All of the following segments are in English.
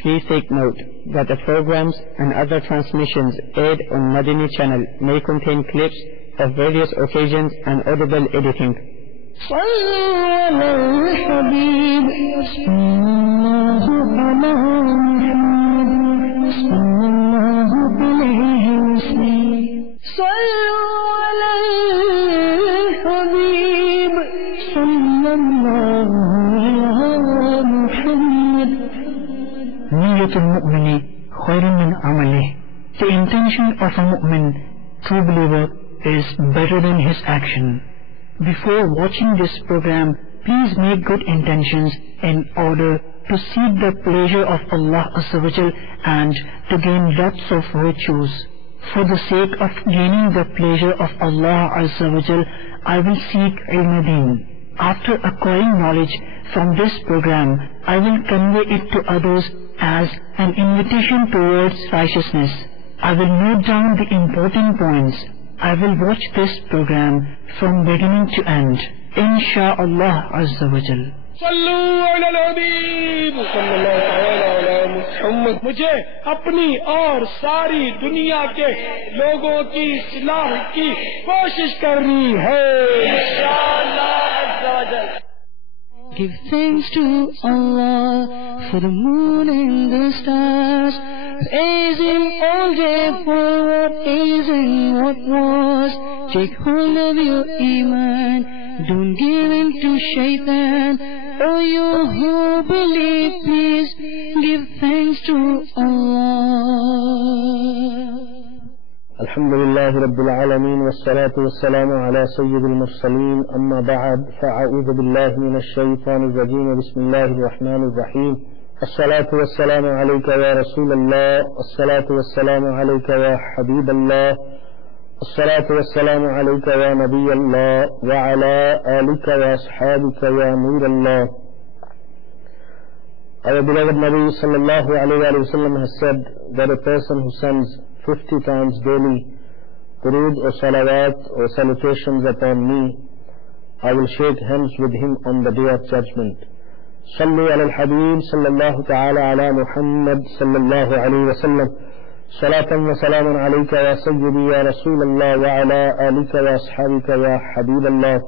Please take note that the programs and other transmissions aired on Madani channel may contain clips of various occasions and audible editing. Niyatul mu'mini khairun min amali. The intention of a mu'min, true believer, is better than his action. Before watching this program, please make good intentions in order to seek the pleasure of Allah Azza wa Jal and to gain lots of virtues. For the sake of gaining the pleasure of Allah Azza wa Jal, I will seek ilm-din. After acquiring knowledge from this program, I will convey it to others as an invitation towards righteousness. I will note down the important points. I will watch this program from beginning to end. Insha'Allah Azza wa Jal. मुझे अपनी और सारी दुनिया के लोगों की इस्लाह की कोशिश करनी है इंशाअल्लाह अज़्ज़ा व जल. Give thanks to Allah for the moon and the stars. Praise Him all day for what is and what was. Take hold of your iman, don't give in to shaitan. Oh, you who believe, please give thanks to Allah. الحمد لله رب العالمين والصلاة والسلام على سيد المرسلين أما بعد فأعوذ بالله من الشيطان الرجيم بسم الله الرحمن الرحيم. الصلاة والسلام عليك يا رسول الله، الصلاة والسلام عليك يا حبيب الله، الصلاة والسلام عليك يا نبي الله وعلى آلك وأصحابك يا نور الله. Our beloved Nabi sallallahu alayhi wa sallam has said that a person who sends 50 times daily durood or salawat or salutations upon me, I will shake hands with him on the day of judgment. Sallu ala al-Habib sallallahu ta'ala ala Muhammad sallallahu alayhi wa sallam. Salatan wa salaman alayka ya sayyidi ya Rasulallah wa ala alika wa ashabika ya Habiballah.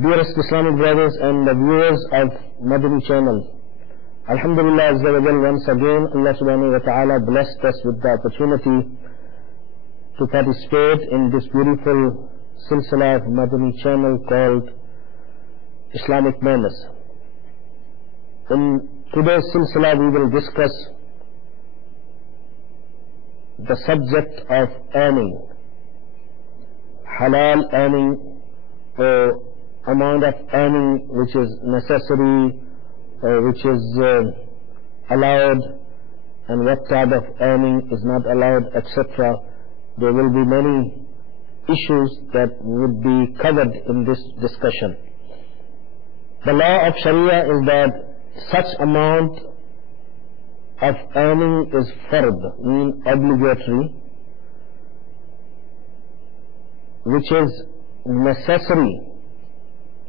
Dearest Islamic brothers and the viewers of Madani channel, Alhamdulillah Azza wa Jal, once again Allah subhanahu wa ta'ala blessed us with the opportunity to participate in this beautiful silsila of Madani channel called Islamic Manners. In today's silsila we will discuss the subject of earning, halal earning or amount of earning which is necessary or which is allowed, and what type of earning is not allowed, etc. There will be many issues that would be covered in this discussion. The law of Sharia is that such amount of earning is fard, meaning obligatory, which is necessary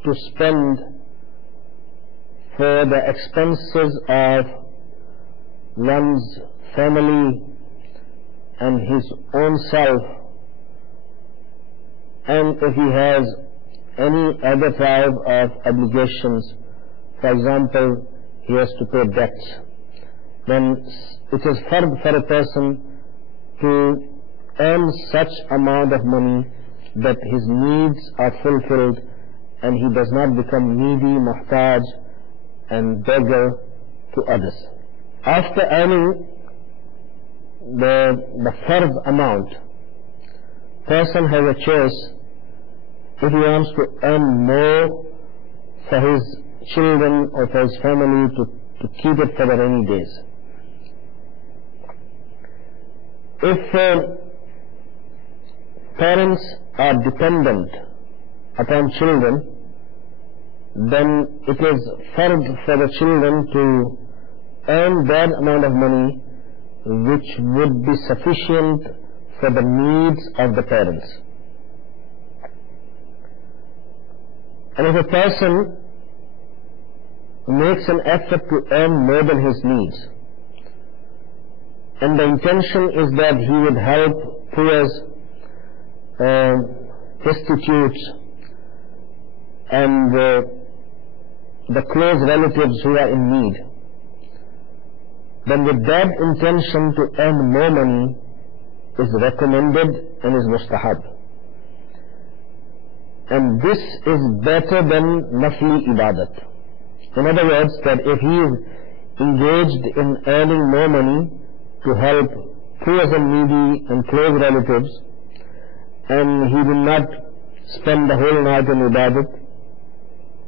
to spend for the expenses of one's family and his own self, and if he has any other type of obligations, for example, he has to pay debts, then it is fard for a person to earn such amount of money that his needs are fulfilled and he does not become needy, muhtaj and beggar to others. After earning the fard amount, person has a choice if he wants to earn more for his children or for his family to keep it for the rainy days. If parents are dependent upon children, then it is fard for the children to earn that amount of money which would be sufficient for the needs of the parents. And if a person makes an effort to earn more than his needs, and the intention is that he would help poor, destitutes, and the close relatives who are in need, then with that intention to earn more money is recommended and is mustahab. And this is better than nafli ibadat. In other words, that if he is engaged in earning more money to help poor and needy and close relatives, and he will not spend the whole night in ibadat,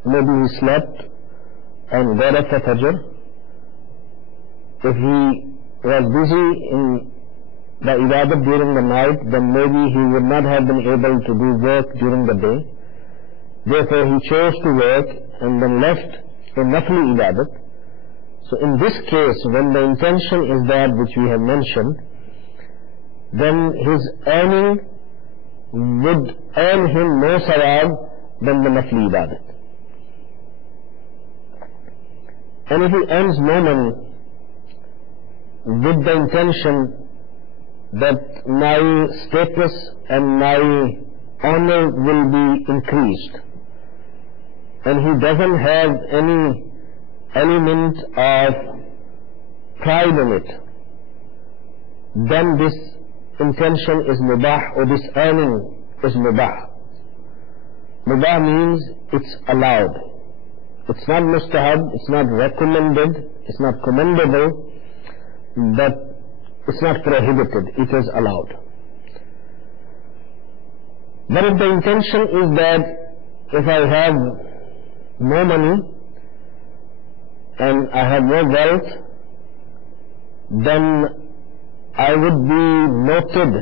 maybe he slept and got up for Fajr. If he was busy in the ibadat during the night, then maybe he would not have been able to do work during the day. Therefore he chose to work and then left in nafli ibadat. So in this case, when the intention is that which we have mentioned, then his earning would earn him more sawab than the nafli ibadat. And if he earns more money with the intention that my status and my honor will be increased, and he doesn't have any element of pride in it, then this intention is mubah, or this earning is mubah. Mubah means it's allowed. It's not mustahab, it's not recommended, it's not commendable, but it's not prohibited, it is allowed. But if the intention is that if I have more money and I have more wealth, then I would be noted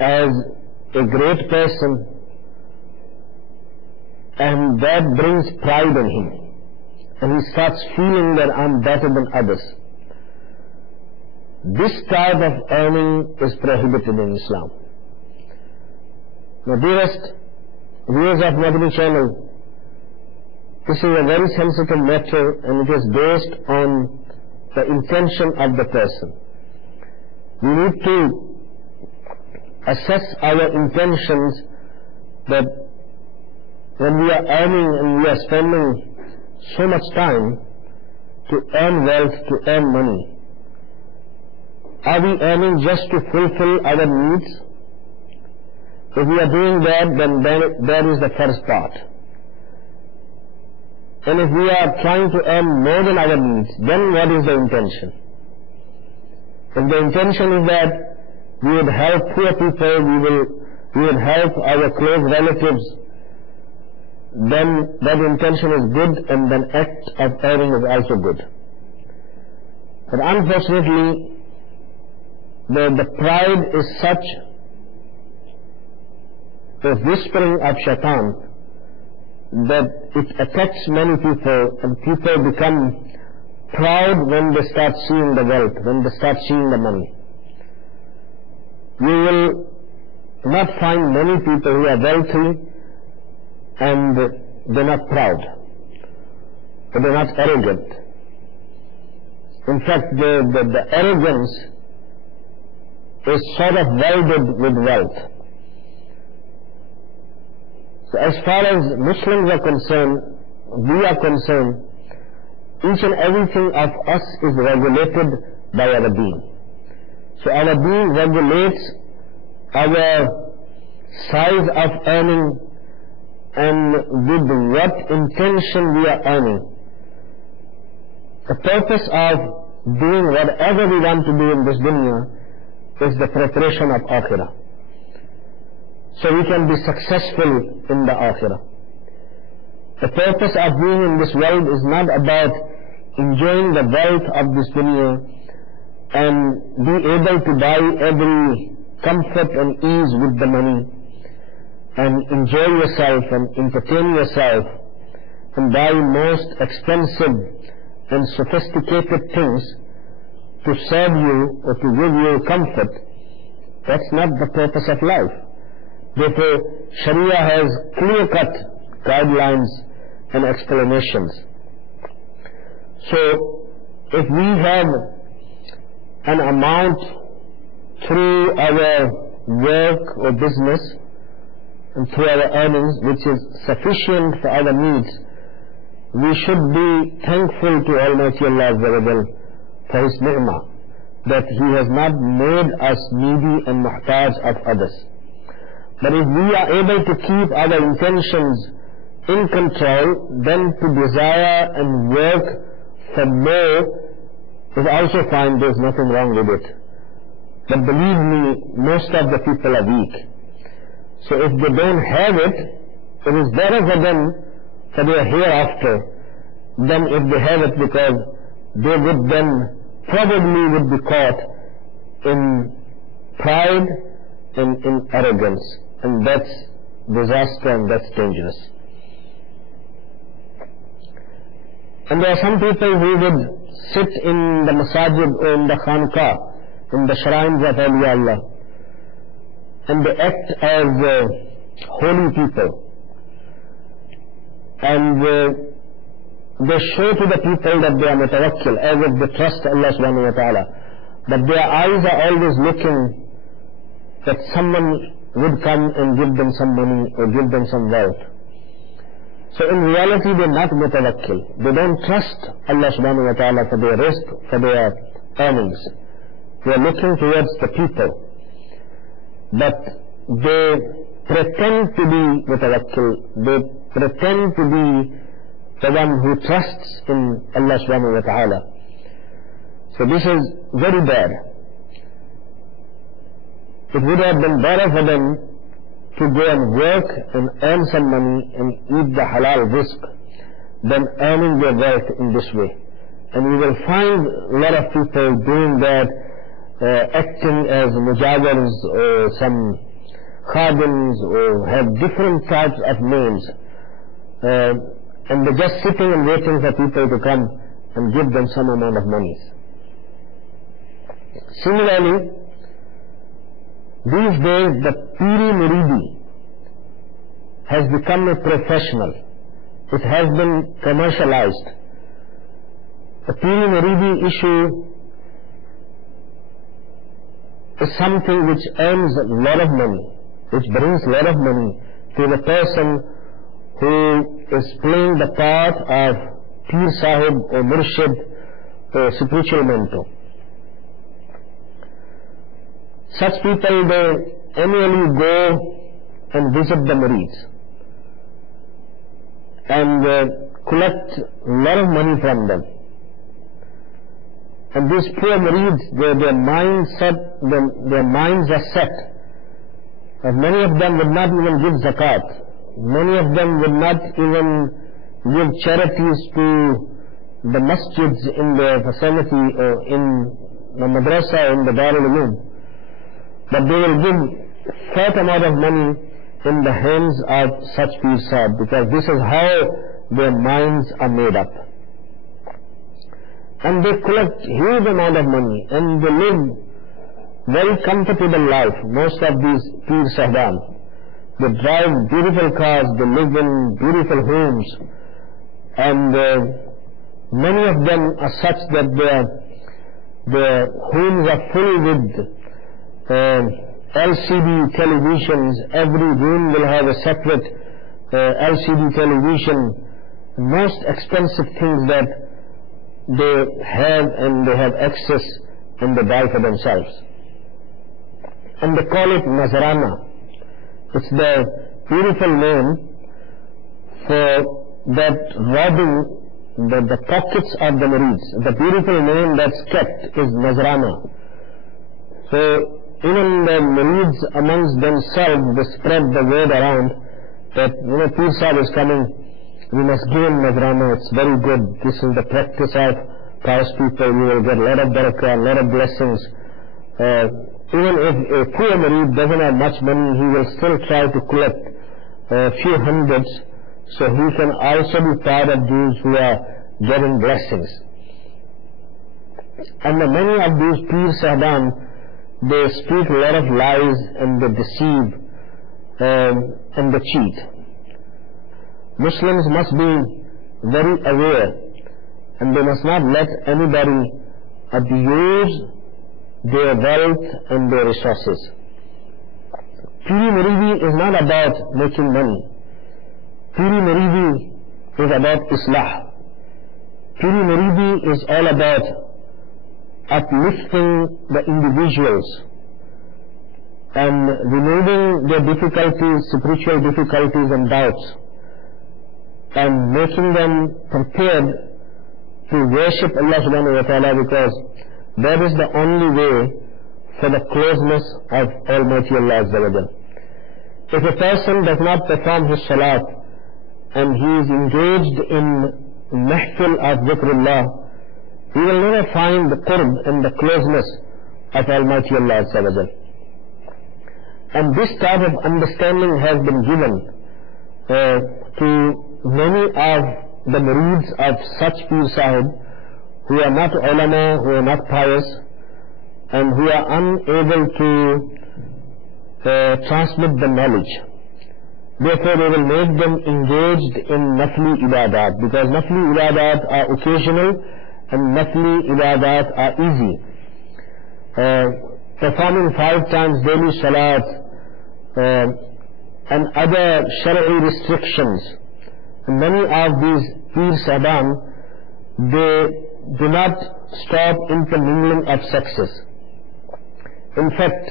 as a great person, and that brings pride in him, and he starts feeling that I'm better than others. This type of earning is prohibited in Islam. Now, dearest viewers of Madani channel, this is a very sensitive matter, and it is based on the intention of the person. We need to assess our intentions, that when we are earning and we are spending so much time to earn wealth, to earn money, are we earning just to fulfill our needs? If we are doing that, then that is the first part. And if we are trying to earn more than our needs, then what is the intention? If the intention is that we would help poor people, we would help our close relatives, then that intention is good, and then act of earning is also good. But unfortunately, the pride is such a whispering of shaitan that it affects many people, and people become proud when they start seeing the wealth, when they start seeing the money. You will not find many people who are wealthy and they're not proud, or they're not arrogant. In fact, the arrogance is sort of welded with wealth. So as far as Muslims are concerned, we are concerned, each and everything of us is regulated by our deen. So our deen regulates our size of earning and with what intention we are earning. The purpose of doing whatever we want to do in this dunya is the preparation of akhirah, so we can be successful in the akhirah. The purpose of being in this world is not about enjoying the wealth of this dunya and be able to buy every comfort and ease with the money and enjoy yourself and entertain yourself and buy most expensive and sophisticated things to serve you or to give you comfort. That's not the purpose of life. Therefore, Sharia has clear-cut guidelines and explanations. So if we have an amount through our work or business and through our earnings which is sufficient for our needs, we should be thankful to Almighty Allah for His ni'mah, that He has not made us needy and muhtaj of others. But if we are able to keep our intentions in control, then to desire and work for more is also fine, there's nothing wrong with it. But believe me, most of the people are weak. So if they don't have it, it is better for them for their hereafter than if they have it, because they would then probably would be caught in pride and in arrogance, and that's disaster and that's dangerous. And there are some people who would sit in the masajid or in the khanqah, in the shrines of Awliya Allah, and they act as holy people, and they show to the people that they are mutawakkil, as if they trust Allah subhanahu wa ta'ala, but their eyes are always looking that someone would come and give them some money or give them some wealth. So in reality they are not mutawakkil. They don't trust Allah subhanahu wa ta'ala for their risk, for their earnings. They are looking towards the people, but they pretend to be mutawakkil. They pretend to be the one who trusts in Allah subhanahu wa ta'ala. So this is very bad. It would have been better for them to go and work and earn some money and eat the halal rizq than earning their wealth in this way. And you will find a lot of people doing that, acting as mujawars or some khadims, or have different types of names, and they're just sitting and waiting for people to come and give them some amount of money. Similarly, these days the Piri Muridi has become a professional. It has been commercialized. The Piri Muridi issue is something which earns a lot of money, which brings a lot of money to the person who is playing the part of Pir Sahib or Murshid or spiritual mentor. Such people, they annually go and visit the Murids and collect a lot of money from them. And these poor Murids, their minds are set. And many of them would not even give zakat. Many of them would not even give charities to the masjids in the vicinity or in the madrasa, in the Darul Uloom. But they will give fat amount of money in the hands of such Pir Sahib, because this is how their minds are made up. And they collect huge amount of money and they live very comfortable life. Most of these Pir Sahban, they drive beautiful cars, they live in beautiful homes, and many of them are such that their homes are full with LCD televisions. Every room will have a separate LCD television, most expensive things that they have, and they have access and they buy for themselves. And they call it Nazrana. It's the beautiful name for that robbing the pockets of the Murids. The beautiful name that's kept is Nazrana. So even the Murids amongst themselves, they spread the word around that, Pir Sahib is coming, we must give him Nazrana, it's very good. This is the practice of pious people. You will get a lot of barakah, a lot of blessings. Even if a poor Murid doesn't have much money, he will still try to collect a few hundreds, so he can also be part of those who are getting blessings. And many of these Pir Sahban, they speak a lot of lies and they deceive and they cheat. Muslims must be very aware, and they must not let anybody abuse their wealth and their resources. Piri Muridi is not about making money. Piri Muridi is about Islah. Piri Muridi is all about uplifting the individuals and removing their difficulties, spiritual difficulties and doubts, and making them prepared to worship Allah subhanahu wa ta'ala, because that is the only way for the closeness of Almighty Allah Azza wa Jal. If a person does not perform his salat and he is engaged in mahfil of dhikrullah, he will never find the qurb and the closeness of Almighty Allah Azza wa Jal. And this type of understanding has been given to many of the murids of such Pir Sahib who are not ulama, who are not pious, and who are unable to transmit the knowledge. Therefore, they will make them engaged in nafli ibadat, because nafli ibadat are occasional and nafli ibadat are easy. Performing 5 times daily salat and other shari'i restrictions. Many of these Pir Sahaban, they do not stop intermingling of sexes. In fact,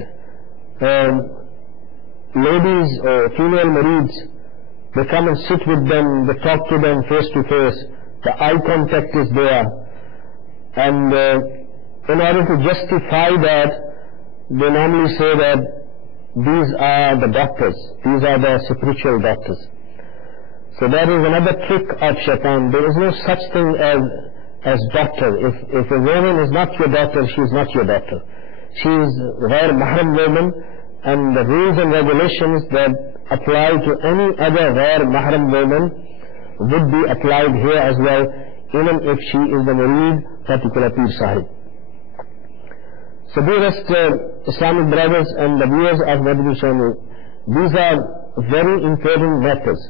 ladies or female murids, they come and sit with them, they talk to them face to face, the eye contact is there, and in order to justify that, they normally say that these are the doctors, these are the spiritual doctors. So that is another trick of shaitan. There is no such thing as doctor. If a woman is not your doctor, she is not your doctor. She is ghair mahram woman, and the rules and regulations that apply to any other ghair mahram woman would be applied here as well, even if she is the murid, particular Pir Sahib. So dearest Islamic brothers and the viewers of Madani channel, these are very important matters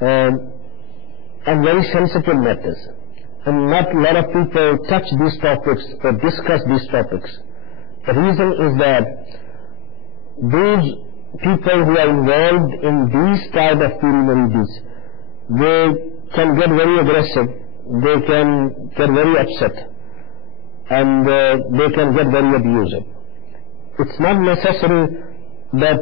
and very sensitive matters, and not a lot of people touch these topics or discuss these topics. The reason is that those people who are involved in these type of Piri Muridis, they can get very aggressive, they can get very upset, and they can get very abusive. It's not necessary that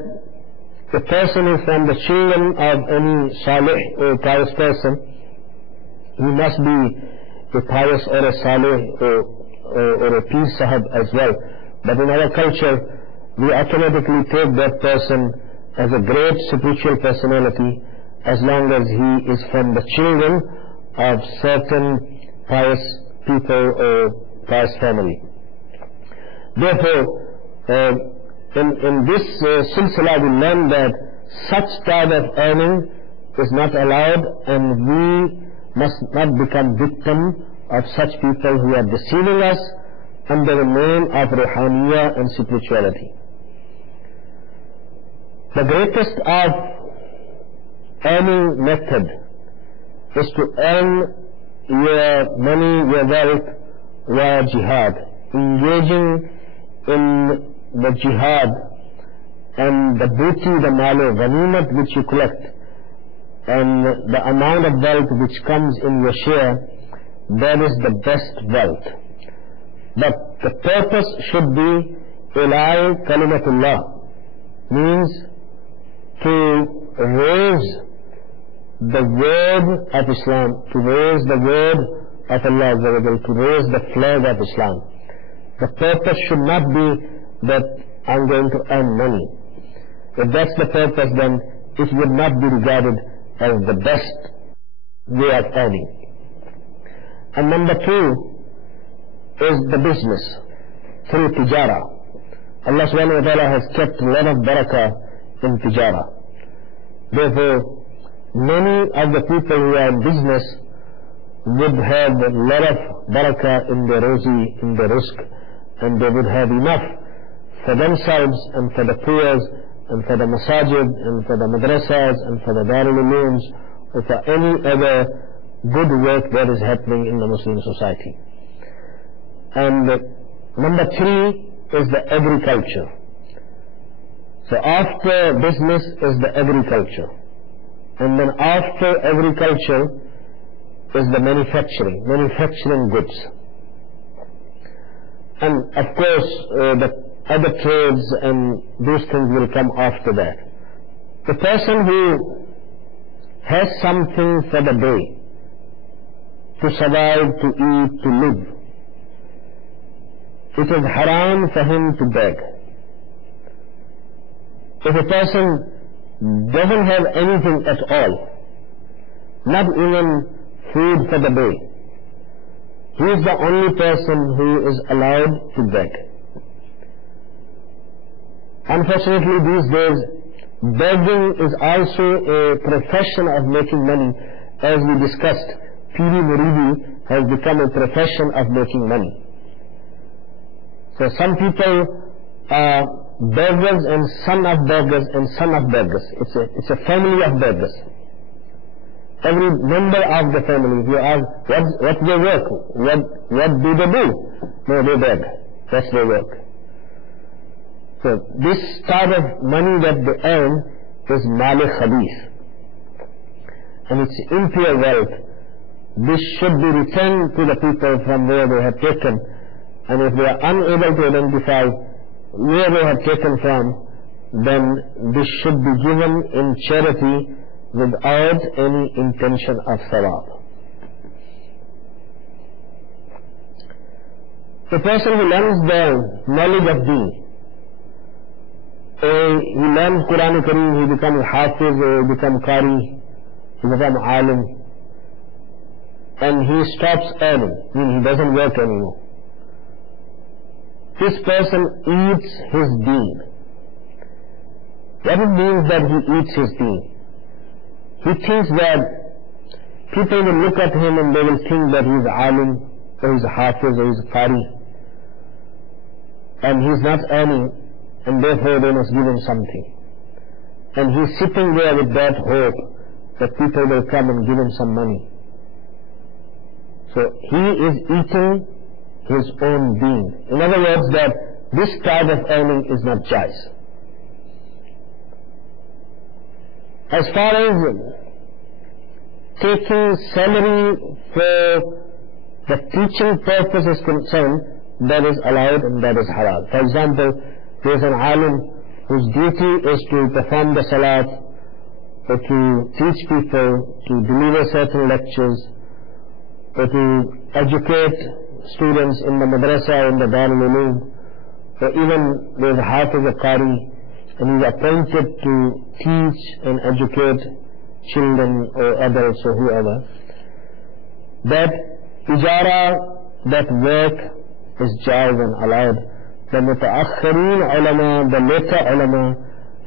the person is from the children of any salih or pious person. He must be a pious or a salih or a Pir Sahib as well. But in our culture, we automatically take that person as a great spiritual personality as long as he is from the children of certain pious people or pious family. Therefore, in this silsila we learn that such type of earning is not allowed, and we must not become victim of such people who are deceiving us under the name of ruhaniya and spirituality. The greatest of earning method is to earn your money, your wealth via jihad, engaging in the jihad and the booty, the malo, ghanimat which you collect, and the amount of wealth which comes in your share, that is the best wealth. But the purpose should be ilai kalimatullah, means to raise the word of Islam, to raise the word of Allah, to raise the flag of Islam. The purpose should not be that I'm going to earn money. If that's the purpose, then it would not be regarded as the best way of earning. And number 2 is the business through tijara. Allah subhanahu wa ta'ala has kept a lot of barakah in tijara. Therefore, many of the people who are in business would have a lot of barakah in their rozi, in their rizq, and they would have enough for themselves and for the poor and for the masajid and for the madrasas and for the darul ulooms, or for any other good work that is happening in the Muslim society. And number 3 is the agriculture. So after business is the agriculture, and then after agriculture is the manufacturing goods. And of course the other trades and those things will come after that. The person who has something for the day, to survive, to eat, to live, it is haram for him to beg. If a person doesn't have anything at all, not even food for the day, he is the only person who is allowed to beg. Unfortunately, these days, begging is also a profession of making money. As we discussed, Piri Muridi has become a profession of making money. So some people are beggars and son of beggars and son of beggars. It's a family of beggars. Every member of the family, if you ask what's their work, what do they do? No, they beg. That's their work. So this type of money that they earn is mal khabith, and it's impure wealth. This should be returned to the people from where they have taken, and if they are unable to identify where they have taken from, then this should be given in charity without any intention of sawab. The person who learns the knowledge of deen, he learns Quran Kareem, he becomes Hafiz, he becomes Qari, he becomes Alim, and he stops earning, meaning he doesn't work anymore. This person eats his deen. What it means that he eats his deen? He thinks that people will look at him and they will think that he is Alim, or he is Hafiz, or he is Qari, and he is not earning, and therefore they must give him something. And he is sitting there with that hope that people will come and give him some money. So he is eating his own deen. In other words, that this type of earning is not jais. As far as taking salary for the teaching purpose is concerned, that is allowed and that is halal. For example, there is an alim whose duty is to perform the salat, or to teach people, to deliver certain lectures, or to educate students in the madrasa, in the Darul Uloom, or even there is a Hafiz of Qari, and he is appointed to teach and educate children or adults or whoever. That ijara, that work is jaiz and allowed. The mutaakhireen ulama, the later ulama,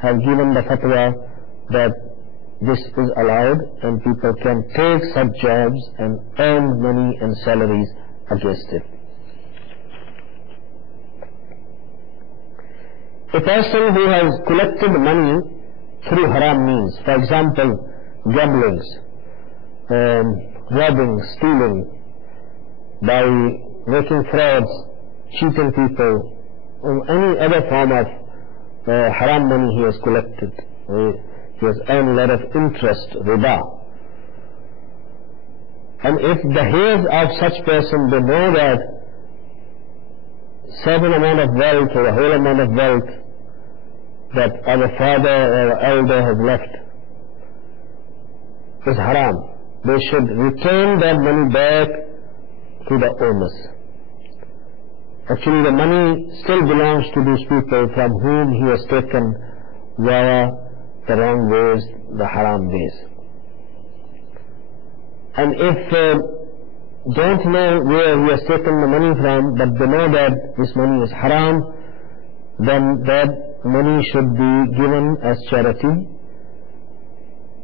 have given the fatwa that this is allowed and people can take such jobs and earn money and salaries against it. A person who has collected money through haram means, for example, gamblings, robbing, stealing, by making frauds, cheating people, or any other form of haram money he has collected. He has earned a lot of interest, riba. And if the heirs of such person, they know that certain amount of wealth or a whole amount of wealth that our father or elder has left is haram, they should return that money back to the owners. Actually, the money still belongs to these people from whom he has taken via the wrong ways, the haram ways. And if don't know where he has taken the money from, but they know that this money is haram, then that money should be given as charity.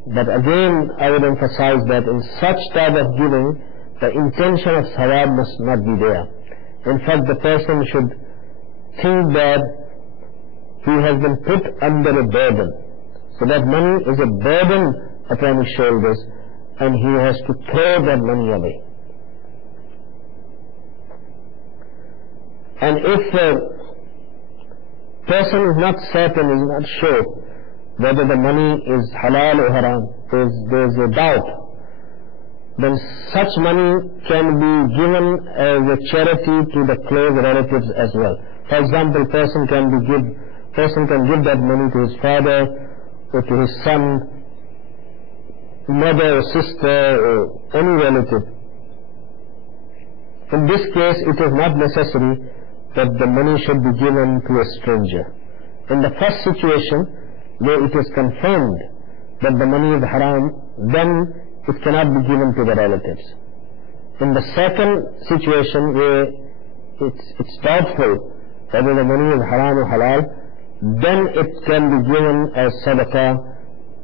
But again, I would emphasize that in such type of giving, the intention of sawab must not be there. In fact, the person should think that he has been put under a burden. So that money is a burden upon his shoulders, and he has to throw that money away. And if a person is not certain, is not sure whether the money is halal or haram, there is a doubt, then such money can be given as a charity to the close relatives as well. For example, person can give that money to his father or to his son, mother or sister or any relative. In this case, it is not necessary that the money should be given to a stranger. In the first situation, where it is confirmed that the money is haram, then it cannot be given to the relatives. In the second situation, where it's doubtful whether the money is haram or halal, then it can be given as sadaqah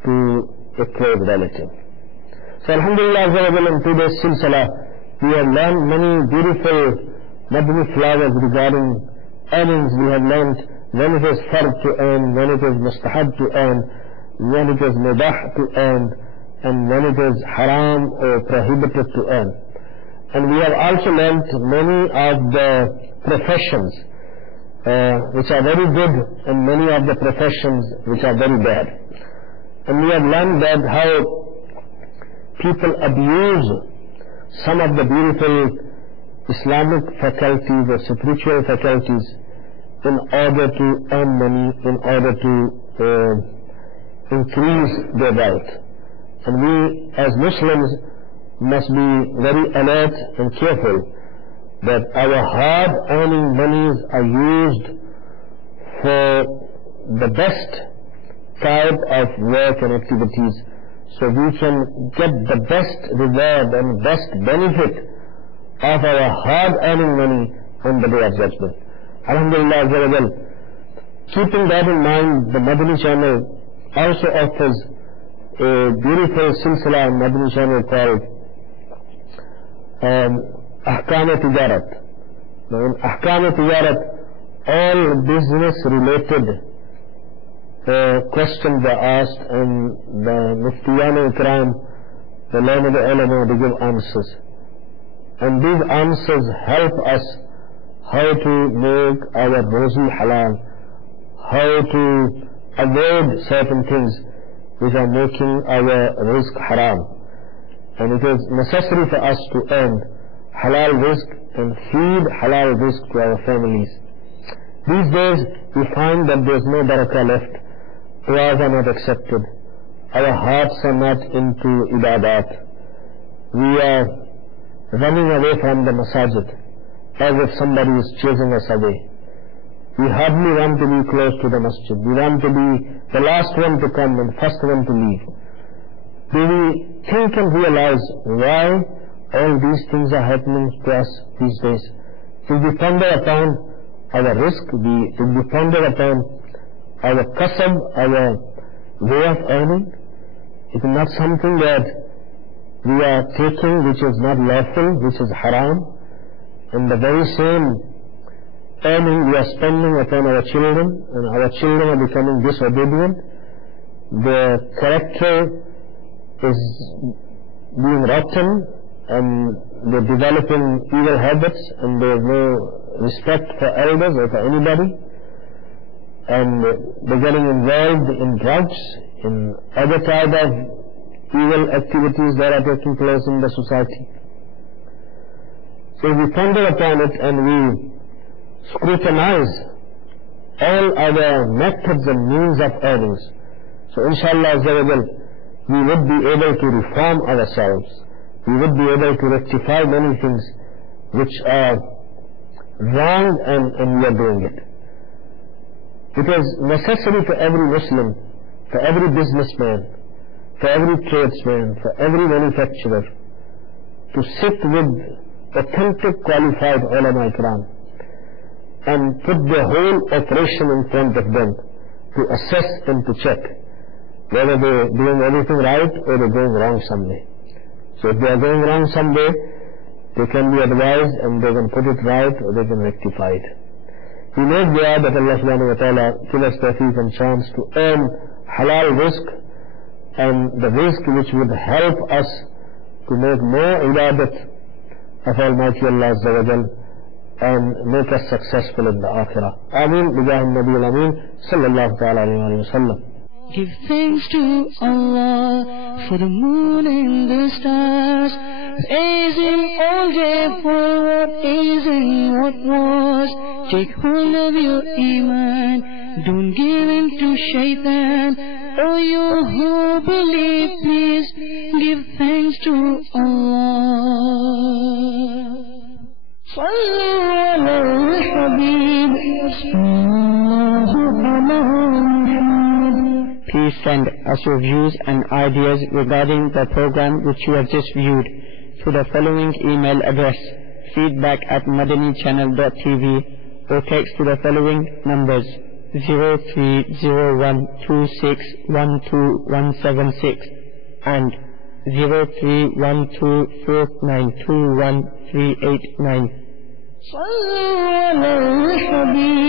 to a close relative. So Alhamdulillah, in today's silsila, we have learned many beautiful Madani flowers regarding earnings. We have learned when it is fard to earn, when it is mustahab to earn, when it is mubah to earn, and when it is haram or prohibited to earn. And we have also learned many of the professions which are very good, and many of the professions which are very bad. And we have learned that how people abuse some of the beautiful Islamic faculties or spiritual faculties in order to earn money, in order to increase their wealth. And we as Muslims must be very alert and careful that our hard-earning monies are used for the best type of work and activities, so we can get the best reward and best benefit of our hard-earning money on the Day of Judgment. Alhamdulillah, keeping that in mind, the Madani channel also offers a beautiful silsila on Madani channel called Ahkam-e-Tijarat. Now in Ahkam-e-Tijarat, all business-related questions are asked, and the Muftiyan-e-Ikram, the learned ulama, they give answers. And these answers help us how to make our rozi halal, how to avoid certain things which are making our rizq haram. And it is necessary for us to earn halal rizq and feed halal rizq to our families. These days we find that there is no barakah left, du'as are not accepted, our hearts are not into ibadat, we are running away from the masajid as if somebody is chasing us away. We hardly want to be close to the masjid. We want to be the last one to come and first one to leave. Do we think and realize why all these things are happening to us these days? Should we ponder upon our risk? Should we ponder upon our qasab, our way of earning? It is not something that we are taking which is not lawful, which is haram, and the very same earning we are spending upon our children, and our children are becoming disobedient. Their character is being rotten, and they're developing evil habits, and there is no respect for elders or for anybody, and they're getting involved in drugs, in other type of evil activities that are taking place in the society. So we ponder upon it and we scrutinize all our methods and means of earnings. So inshallah we would be able to reform ourselves. We would be able to rectify many things which are wrong, and we are doing it. It is necessary for every Muslim, for every businessman, for every tradesman, for every manufacturer to sit with authentic qualified ulama ikram and put the whole operation in front of them to assess and to check whether they're doing everything right or they're going wrong someday. So if they are going wrong someday, they can be advised and they can put it right or they can rectify it. We make dua that Allah subhanahu wa ta'ala give us tawfiq and chance to earn halal rizq, and the rizq which would help us to make more ibadat of Almighty Allah Azza wa Jal and make us successful in the Akhirah. Ameen. Bijah Nabi al-Ameen sallallahu ta'ala alayhi wa sallam. Give thanks to Allah for the moon and the stars, praising all day for what is and what was. Take hold of your iman, don't give in to shaitan. Oh, you who believe, please give thanks to Allah. Sallu ala al-Habib, sallallahu alayhi. Please send us your views and ideas regarding the program which you have just viewed to the following email address: feedback@madanichannel.tv, or text to the following numbers: 030126127176 and 0312492139. Sallu ala al-Habib.